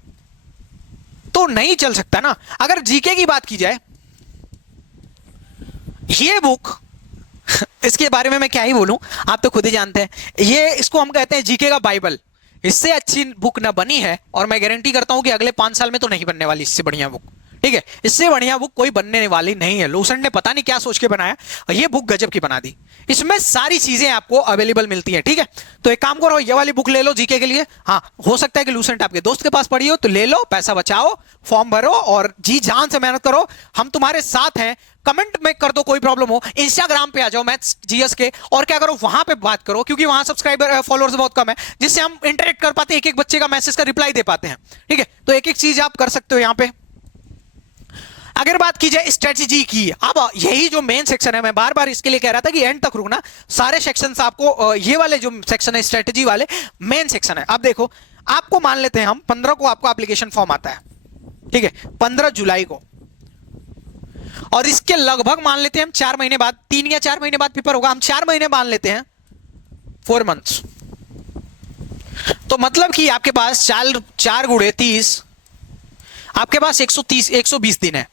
तो नहीं चल सकता ना। अगर जीके की बात की जाए, ये बुक इसके बारे में मैं क्या ही बोलूं, आप तो खुद ही जानते हैं। ये इसको हम कहते हैं जीके का बाइबल। इससे अच्छी बुक ना बनी है, और मैं गारंटी करता हूं कि अगले 5 साल में तो नहीं बनने वाली इससे बढ़िया बुक, ठीक है। इससे बढ़िया बुक कोई बनने वाली नहीं है। लूसेंट ने पता नहीं क्या सोच के बनाया, और ये बुक गजब की बना दी। इसमें सारी चीजें आपको अवेलेबल मिलती हैं, ठीक है। तो एक काम करो, ये वाली बुक ले लो जीके के लिए। हाँ, हो सकता है कि लूसेंट आपके दोस्त के पास पड़ी हो, तो ले लो, पैसा बचाओ, फॉर्म भरो और जी जान से मेहनत करो, हम तुम्हारे साथ हैं। कमेंट में कर दो कोई प्रॉब्लम हो, इंस्टाग्राम पे आ जाओ मैथ्स जीएस के, और क्या करो वहां पे बात करो, क्योंकि वहां सब्सक्राइबर फॉलोअर्स बहुत कम है, जिससे हम इंटरेक्ट कर पाते हैं, एक एक बच्चे का मैसेज का रिप्लाई दे पाते हैं, ठीक है। तो एक एक चीज आप कर सकते हो यहां पे। अगर बात की जाए स्ट्रेटजी की, अब यही जो मेन सेक्शन है, मैं बार बार इसके लिए कह रहा था कि एंड तक रुकना, सारे सेक्शन आपको, ये वाले जो सेक्शन है स्ट्रेटजी वाले मेन सेक्शन है। अब देखो, आपको मान लेते हैं हम 15 को आपको एप्लीकेशन फॉर्म आता है, ठीक है, 15 जुलाई को, और इसके लगभग मान लेते हैं हम 4 महीने बाद, 3 या 4 महीने बाद पेपर होगा, हम 4 महीने मान लेते हैं, 4 मंथ्स। तो मतलब कि आपके पास 4 गुणे 30, आपके पास 120 दिन है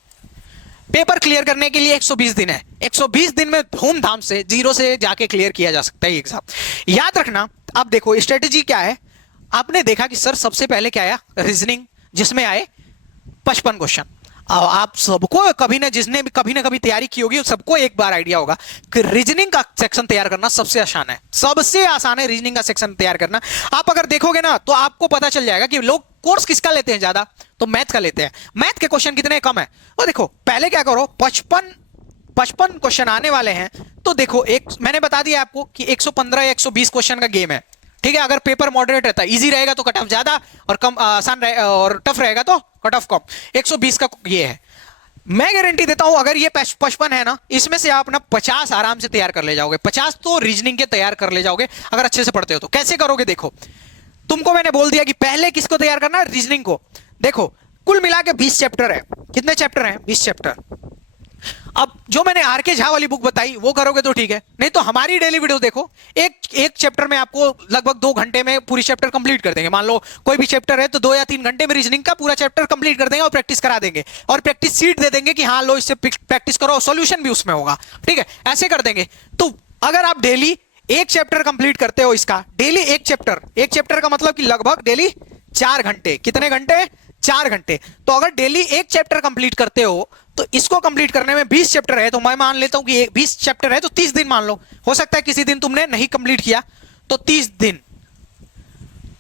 पेपर क्लियर करने के लिए। 120 दिन है, 120 दिन में धूमधाम से 0 से जाके क्लियर किया जा सकता है ये एग्जाम, याद रखना। अब देखो स्ट्रेटेजी क्या है, आपने देखा कि सर सबसे पहले क्या आया, रीजनिंग, जिसमें आए 55 क्वेश्चन। आप सबको कभी ना, जिसने भी कभी ना कभी तैयारी की होगी, सबको एक बार आइडिया होगा कि रीजनिंग का सेक्शन तैयार करना सबसे आसान है, सबसे आसान है रीजनिंग का सेक्शन तैयार करना। आप अगर देखोगे ना तो आपको पता चल जाएगा कि लोग कोर्स किसका लेते हैं ज्यादा, तो मैथ का लेते हैं। मैथ के क्वेश्चन कितने कम है, और देखो पहले क्या करो, 55 क्वेश्चन आने वाले हैं, तो देखो एक मैंने बता दिया आपको कि 115 या 120 क्वेश्चन का गेम है, ठीक है। अगर पेपर मॉडरेट रहता है, इजी रहेगा तो कट ऑफ ज्यादा, और कम आसान और टफ रहेगा तो कट ऑफ कम। 120 का ये है, मैं गारंटी देता हूं अगर ये 55 है ना, इसमें से आप ना 50 आराम से तैयार कर ले जाओगे, 50 तो रीजनिंग के तैयार कर ले जाओगे अगर अच्छे से पढ़ते हो तो। कैसे करोगे, देखो तुमको मैंने बोल दिया कि पहले किसको तैयार करना है, रीजनिंग को। देखो कुल मिला के 20 चैप्टर है, कितने चैप्टर हैं, 20 चैप्टर। अब जो मैंने आरके झा वाली बुक बताई वो करोगे तो ठीक है, नहीं तो हमारी डेली वीडियो देखो, एक चैप्टर में आपको लगभग 2 घंटे में पूरी चैप्टर कंप्लीट कर देंगे। मान लो कोई भी चैप्टर है तो 2 या 3 घंटे में रीजनिंग का पूरा चैप्टर कंप्लीट कर देंगे, और प्रैक्टिस करा देंगे, और प्रैक्टिस सीट दे देंगे कि हाँ लो इससे प्रैक्टिस करो, सॉल्यूशन भी उसमें होगा, ठीक है, ऐसे कर देंगे। तो अगर आप डेली एक चैप्टर कंप्लीट करते हो, इसका डेली एक चैप्टर का मतलब कि लगभग डेली 4 घंटे, कितने घंटे, 4 घंटे। तो अगर डेली एक चैप्टर कंप्लीट करते हो तो इसको कंप्लीट करने में 20 चैप्टर है, तो मैं मान लेता हूं कि 20 चैप्टर है तो 30 दिन मान लो। हो सकता है किसी दिन तुमने नहीं कंप्लीट किया तो 30 दिन।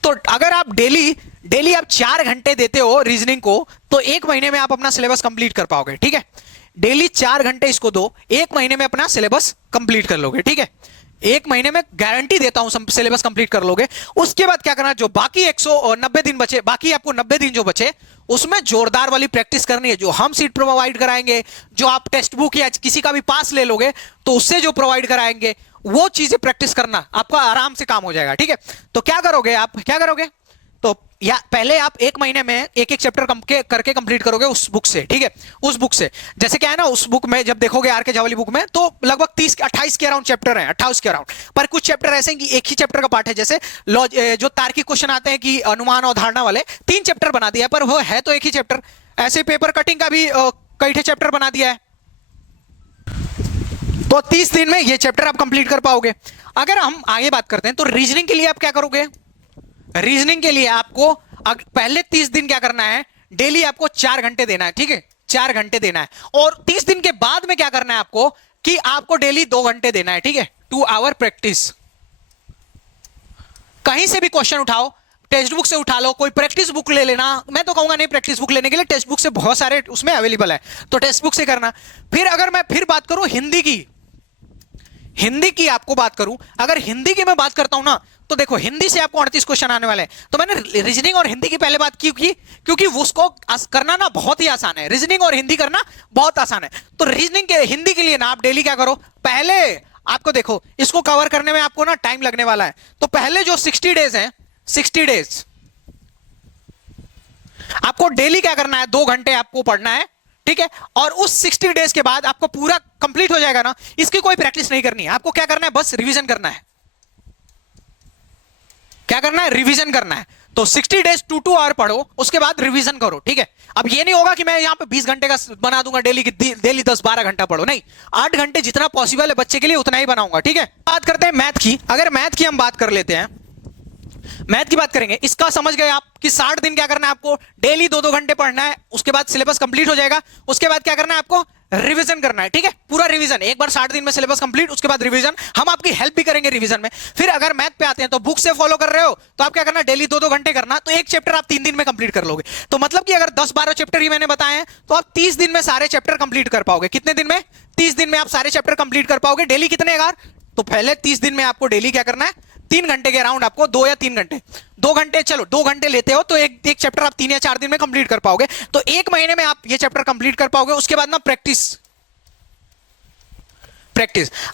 तो अगर आप डेली डेली आप 4 घंटे देते हो रीजनिंग को, तो 1 महीने में आप अपना सिलेबस कंप्लीट कर पाओगे, ठीक है। डेली 4 घंटे इसको दो, 1 महीने में अपना सिलेबस कंप्लीट कर लोगे, ठीक है। 1 महीने में गारंटी देता हूं सिलेबस कंप्लीट कर लोगे। उसके बाद क्या करना, जो बाकी 190 दिन बचे, बाकी आपको 90 दिन जो बचे, उसमें जोरदार वाली प्रैक्टिस करनी है। जो हम सीट प्रोवाइड कराएंगे, जो आप टेक्स्ट बुक या किसी का भी पास ले लोगे तो उससे जो प्रोवाइड कराएंगे, वो चीजें प्रैक्टिस करना, आपका आराम से काम हो जाएगा, ठीक है। तो क्या करोगे आप, क्या करोगे, तो या पहले आप 1 महीने में एक एक चैप्टर करके कंप्लीट करोगे उस बुक से, ठीक है। उस बुक से जैसे क्या है ना, उस बुक में जब देखोगे आर के झा वाली बुक में, तो लगभग 30-28 के अराउंड चैप्टर हैं, 28 के अराउंड। पर कुछ चैप्टर ऐसे हैं कि एक ही चैप्टर का पार्ट है, जैसे जो तार्किक क्वेश्चन आते हैं कि अनुमान और धारणा वाले, 3 चैप्टर बना दिया, पर वो है तो एक ही चैप्टर। ऐसे पेपर कटिंग का भी कई चैप्टर बना दिया है, तो 30 दिन में ये चैप्टर आप कंप्लीट कर पाओगे। अगर हम आगे बात करते हैं तो रीजनिंग के लिए आप क्या करोगे, रीजनिंग के लिए आपको पहले 30 दिन क्या करना है, डेली आपको 4 घंटे देना है, ठीक है, 4 घंटे देना है। और 30 दिन के बाद में क्या करना है आपको, कि आपको डेली 2 घंटे देना है, ठीक है, 2 आवर प्रैक्टिस। कहीं से भी क्वेश्चन उठाओ, टेक्स्ट बुक से उठा लो, कोई प्रैक्टिस बुक ले लेना। मैं तो कहूंगा नहीं, प्रैक्टिस बुक लेने के लिए टेक्स्ट बुक से बहुत सारे उसमें अवेलेबल है, तो टेक्स्ट बुक से करना। फिर अगर मैं फिर बात करूं हिंदी की आपको बात करूं, अगर हिंदी की मैं बात करता हूं ना, तो देखो हिंदी से आपको 38 क्वेश्चन आने वाले हैं। तो मैंने रीजनिंग और हिंदी की पहले बात क्यों की, क्योंकि उसको करना ना बहुत ही आसान है, रीजनिंग और हिंदी करना बहुत आसान है। तो रीजनिंग के हिंदी के लिए ना आप डेली क्या करो, पहले आपको देखो इसको कवर करने में आपको ना टाइम लगने वाला है, तो पहले जो 60 डेज हैं, 60 डेज आपको डेली क्या करना है, 2 घंटे आपको पढ़ना है, ठीक है। और उस 60 डेज के बाद आपको पूरा कंप्लीट हो जाएगा ना, इसकी कोई प्रैक्टिस नहीं करनी है आपको, क्या करना है, बस रिवीजन करना है। क्या करना है, रिवीजन करना है। तो 60 डेज 2 आवर पढ़ो, उसके बाद रिवीजन करो, ठीक है। अब ये नहीं होगा कि मैं यहां पे 20 घंटे का बना दूंगा डेली की, डेली 10-12 घंटा पढ़ो, नहीं, 8 घंटे जितना पॉसिबल है बच्चे के लिए उतना ही बनाऊंगा, ठीक है। बात करते हैं मैथ की। अगर मैथ की हम बात कर लेते हैं, मैथ की बात करेंगे, इसका समझ गए आप कि 60 दिन क्या करना है आपको, डेली 2-2 घंटे पढ़ना है, उसके बाद सिलेबस कंप्लीट हो जाएगा। उसके बाद क्या करना है आपको, रिवीजन करना है, ठीक है, पूरा रिवीजन। एक बार 60 दिन में सिलेबस कंप्लीट, उसके बाद रिवीजन, हम आपकी हेल्प भी करेंगे रिवीजन में। फिर अगर मैथ पे आते हैं तो बुक से फॉलो कर रहे हो तो आप क्या करना, डेली 2-2 घंटे करना, तो एक चैप्टर आप 3 दिन में कंप्लीट कर लोगे। तो मतलब कि अगर 10-12 चैप्टर ही मैंने बताए हैं, तो आप 30 दिन में सारे चैप्टर कंप्लीट कर पाओगे। कितने दिन में, 30 दिन में आप सारे चैप्टर कंप्लीट कर पाओगे। डेली कितने यार, तो पहले 30 दिन में आपको डेली क्या करना है, 3 घंटे के अराउंड आपको, 2 या 3 घंटे, 2 घंटे, चलो 2 घंटे लेते हो तो एक चैप्टर आप 3 या 4 दिन में कंप्लीट कर पाओगे। तो 1 महीने में आप ये चैप्टर कंप्लीट कर पाओगे। उसके बाद ना प्रैक्टिस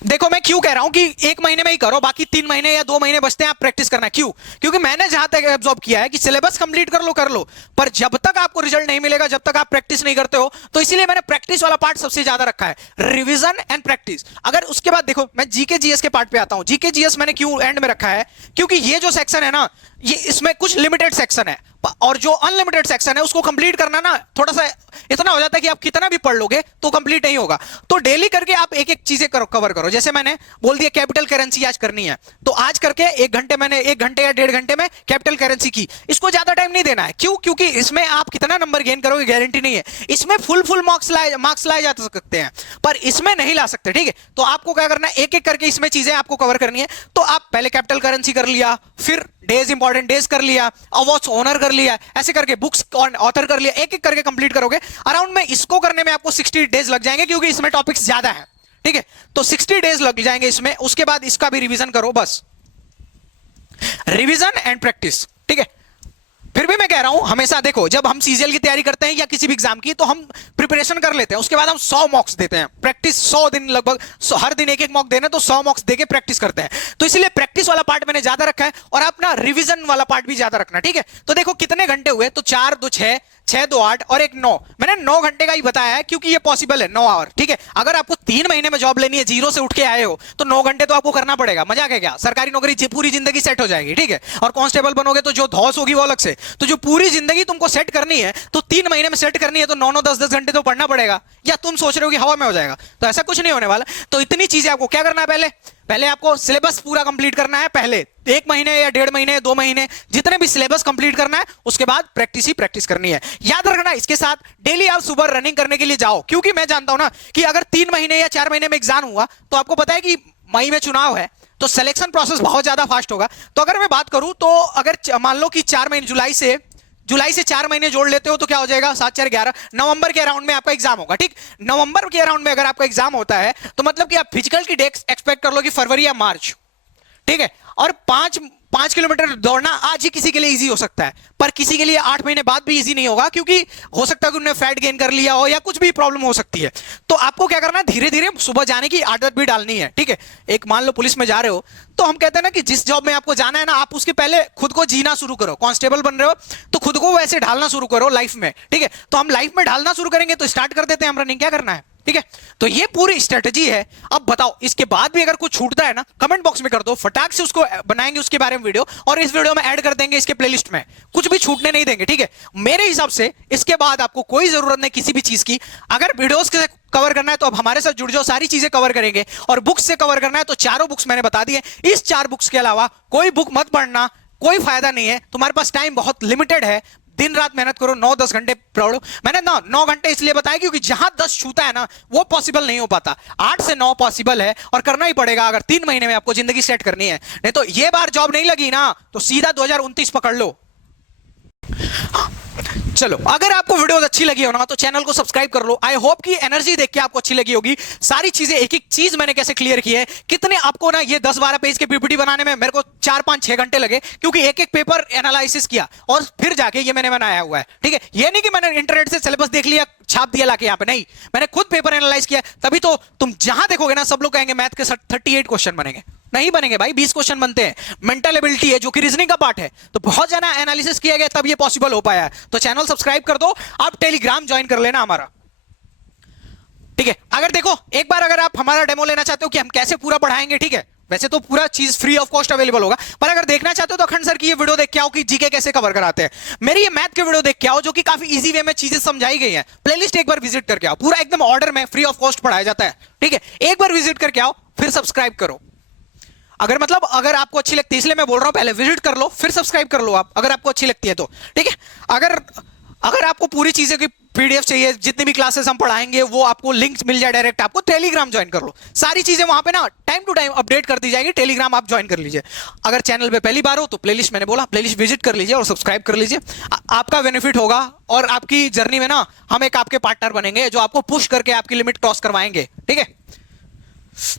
देखो मैं क्यों कह रहा हूं कि 1 महीने में ही करो, बाकी 3 महीने या 2 महीने बचते हैं आप प्रैक्टिस करना। क्यों, क्योंकि मैंने जहां तक एब्जॉर्ब किया है कि सिलेबस कंप्लीट कर लो, पर जब तक आपको रिजल्ट नहीं मिलेगा, जब तक आप प्रैक्टिस नहीं करते हो, तो इसीलिए मैंने प्रैक्टिस वाला पार्ट सबसे ज्यादा रखा है, रिवीजन एंड प्रैक्टिस। अगर उसके बाद देखो मैं जीके जीएस के पार्ट पे आता हूं। जीके जीएस मैंने क्यों एंड में रखा है, क्योंकि ये जो सेक्शन है ना, ये इसमें कुछ लिमिटेड सेक्शन है, और जो अनलिमिटेड सेक्शन है उसको कंप्लीट करना ना थोड़ा सा इतना हो जाता है कि आप कितना भी पढ़ लोगे तो कंप्लीट नहीं होगा। तो डेली करके आप एक एक चीजें कवर करो। जैसे मैंने बोल दिया कैपिटल करेंसी आज करनी है, तो आज करके 1 घंटे, मैंने 1 घंटे या 1.5 घंटे में कैपिटल करेंसी की। इसको ज्यादा टाइम नहीं देना है। क्यों, क्योंकि इसमें आप कितना नंबर गेन करोगे गारंटी नहीं है। इसमें फुल मार्क्स लाए जा सकते हैं, पर इसमें नहीं ला सकते, ठीक है। तो आपको क्या करना है, एक एक करके इसमें चीजें आपको कवर करनी है। तो आप पहले कैपिटल करेंसी कर लिया, फिर डेज, इंपॉर्टेंट डेज कर लिया, अवार्ड्स ओनर कर लिया, ऐसे करके बुक्स ऑथर कर लिया, एक एक करके कंप्लीट करोगे। अराउंड में इसको करने में आपको 60 डेज लग जाएंगे, क्योंकि इसमें टॉपिक्स ज्यादा है, ठीक है। तो 60 डेज लग जाएंगे इसमें। उसके बाद इसका भी रिवीजन करो, बस रिवीजन एंड प्रैक्टिस, ठीक है। फिर भी मैं कह रहा हूं, हमेशा देखो, जब हम सीजीएल की तैयारी करते हैं या किसी भी एग्जाम की, तो हम प्रिपरेशन कर लेते हैं, उसके बाद हम 100 मॉक्स देते हैं। प्रैक्टिस 100 दिन, लगभग हर दिन एक मॉक देना, तो 100 मॉक्स देके प्रैक्टिस करते हैं। तो इसलिए प्रैक्टिस वाला पार्ट मैंने ज्यादा रखा है, और अपना रिवीजन वाला पार्ट भी ज्यादा रखना, ठीक है। तो देखो कितने घंटे हुए, तो 4 2 6, 6 2 8 और 1 9। मैंने 9 घंटे का ही बताया है, क्योंकि ये पॉसिबल है 9 आवर, ठीक है। अगर आपको 3 महीने में जॉब लेनी है, जीरो से उठ के आए हो, तो 9 घंटे तो आपको करना पड़ेगा। मजाक है क्या, सरकारी नौकरी पूरी जिंदगी सेट हो जाएगी, ठीक है। और कांस्टेबल बनोगे तो जो धौस होगी वो अलग से। तो जो पूरी जिंदगी तुमको सेट करनी है, तो 3 महीने में सेट करनी है, तो 9 10 10 घंटे तो पढ़ना पड़ेगा। या तुम सोच रहे हो कि हवा में हो जाएगा, तो ऐसा कुछ नहीं होने वाला। तो इतनी चीजें आपको क्या करना है, पहले आपको सिलेबस पूरा कंप्लीट करना है। पहले 1 महीने या 1.5 महीने, 2 महीने, जितने भी सिलेबस कंप्लीट करना है। उसके बाद प्रैक्टिस ही प्रैक्टिस करनी है। याद रखना, इसके साथ डेली आप सुबह रनिंग करने के लिए जाओ, क्योंकि मैं जानता हूं ना कि अगर 3 महीने या 4 महीने में एग्जाम हुआ, तो आपको पता है कि मई में चुनाव है, तो सिलेक्शन प्रोसेस बहुत ज्यादा फास्ट होगा। तो अगर मैं बात करूं, तो अगर मान लो कि 4 महीने, जुलाई से जुलाई से 4 महीने जोड़ लेते हो तो क्या हो जाएगा, 7 4 11, नवंबर के अराउंड में आपका एग्जाम होगा। ठीक, नवंबर के अराउंड में अगर आपका एग्जाम होता है तो मतलब कि आप फिजिकल की डेट एक्सपेक्ट कर लो कि फरवरी या मार्च। ठीक है, और 5 किलोमीटर दौड़ना आज ही किसी के लिए इजी हो सकता है, पर किसी के लिए 8 महीने बाद भी इजी नहीं होगा, क्योंकि हो सकता है कि उन्होंने फैट गेन कर लिया हो या कुछ भी प्रॉब्लम हो सकती है। तो आपको क्या करना है, धीरे धीरे सुबह जाने की आदत भी डालनी है। ठीक है, एक मान लो पुलिस में जा रहे हो तो हम कहते हैं ना कि जिस जॉब में आपको जाना है ना, आप उसके पहले खुद को जीना शुरू करो। कांस्टेबल बन रहे हो तो खुद को वैसे ढालना शुरू करो लाइफ में। ठीक है, तो हम लाइफ में ढालना शुरू करेंगे तो स्टार्ट कर देते हैं हम रनिंग। क्या करना है, ठीक है, तो ये पूरी स्ट्रेटजी है। अब बताओ इसके बाद भी अगर कुछ छूटता है ना, कमेंट बॉक्स में कर दो, फटाक से उसको बनाएंगे उसके बारे में वीडियो, और इस वीडियो में ऐड कर देंगे इसके प्लेलिस्ट में, कुछ भी छूटने नहीं देंगे। ठीक है, मेरे हिसाब से इसके बाद आपको कोई जरूरत नहीं किसी भी चीज की। अगर वीडियोस के कवर करना है तो अब हमारे साथ जुड़ जाओ, सारी चीजें कवर करेंगे। और बुक्स से कवर करना है तो चारों बुक्स मैंने बता दी है। इस 4 बुक्स के अलावा कोई बुक मत पढ़ना, कोई फायदा नहीं है। तुम्हारे पास टाइम बहुत लिमिटेड है, दिन रात मेहनत करो, 9-10 घंटे पढ़ो। मैंने 9 घंटे इसलिए बताया क्योंकि जहां 10 छूता है ना वो पॉसिबल नहीं हो पाता, 8 से 9 पॉसिबल है, और करना ही पड़ेगा अगर 3 महीने में आपको जिंदगी सेट करनी है। नहीं तो ये बार जॉब नहीं लगी ना तो सीधा 2029 पकड़ लो। चलो, अगर आपको वीडियो अच्छी लगी हो ना तो चैनल को सब्सक्राइब कर लो। आई होप कि एनर्जी देख के आपको अच्छी लगी होगी। सारी चीजें एक एक चीज मैंने कैसे क्लियर की है, कितने आपको ना ये 10-12 पेज के पीपीटी बनाने में मेरे को 4-5-6 घंटे लगे, क्योंकि एक एक पेपर एनालिसिस किया और फिर जाके ये मैंने बनाया हुआ है। ठीक है, ये नहीं कि मैंने इंटरनेट से सिलेबस देख लिया छाप दिया लाके यहाँ पे, नहीं, मैंने खुद पेपर एनालाइज किया। तभी तो तुम जहां देखोगे ना सब लोग कहेंगे मैथ के 38 क्वेश्चन बनेंगे। नहीं बनेंगे भाई, 20 क्वेश्चन बनते हैं। मेंटल एबिलिटी है जो कि रीजनिंग का पार्ट है, तो बहुत ज्यादा एनालिसिस किया गया तब ये पॉसिबल हो पाया है। तो चैनल सब्सक्राइब कर दो, आप टेलीग्राम ज्वाइन कर लेना हमारा। ठीक है, अगर देखो एक बार अगर आप हमारा डेमो लेना चाहते हो कि हम कैसे पूरा पढ़ाएंगे, ठीक है, वैसे तो पूरा चीज फ्री ऑफ कॉस्ट अवेलेबल होगा, पर अगर देखना चाहते हो तो अखंड सर की ये वीडियो देख के आओ कि जीके कैसे कवर कराते हैं। मेरी ये मैथ के वीडियो देख के आओ जो कि काफी इजी वे में चीजें समझाई गई हैं। प्लेलिस्ट एक बार विजिट करके आओ, पूरा एकदम ऑर्डर में फ्री ऑफ कॉस्ट पढ़ाया जाता है। ठीक है, एक बार विजिट करके आओ, फिर सब्सक्राइब करो। अगर आपको अच्छी लगती है, इसलिए मैं बोल रहा हूं पहले विजिट कर लो फिर सब्सक्राइब कर लो आप, अगर आपको अच्छी लगती है तो। ठीक है, अगर आपको पूरी चीजें की पीडीएफ चाहिए, जितनी भी क्लासेस हम पढ़ाएंगे वो आपको लिंक्स मिल जाए डायरेक्ट, आपको टेलीग्राम ज्वाइन कर लो। सारी चीजें वहां पे ना टाइम टू टाइम अपडेट कर दी जाएगी, टेलीग्राम आप ज्वाइन कर लीजिए। अगर चैनल पे पहली बार हो तो प्लेलिस्ट, मैंने बोला प्लेलिस्ट विजिट कर लीजिए और सब्सक्राइब कर लीजिए। आपका बेनिफिट होगा और आपकी जर्नी में ना हम एक आपके पार्टनर बनेंगे जो आपको पुश करके आपकी लिमिट क्रॉस करवाएंगे। ठीक है,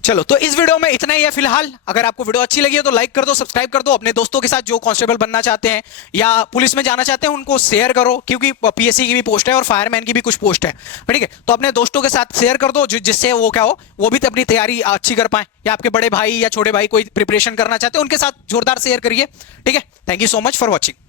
चलो तो इस वीडियो में इतना ही है फिलहाल। अगर आपको वीडियो अच्छी लगी है तो लाइक कर दो, सब्सक्राइब कर दो, अपने दोस्तों के साथ जो कांस्टेबल बनना चाहते हैं या पुलिस में जाना चाहते हैं उनको शेयर करो, क्योंकि पीएससी की भी पोस्ट है और फायरमैन की भी कुछ पोस्ट है। ठीक है, तो अपने दोस्तों के साथ शेयर कर दो जिससे वो क्या हो, वो भी अपनी तैयारी अच्छी कर पाए, या आपके बड़े भाई या छोटे भाई कोई प्रिपरेशन करना चाहते हैं उनके साथ जोरदार शेयर करिए। ठीक है, thank you so much for watching.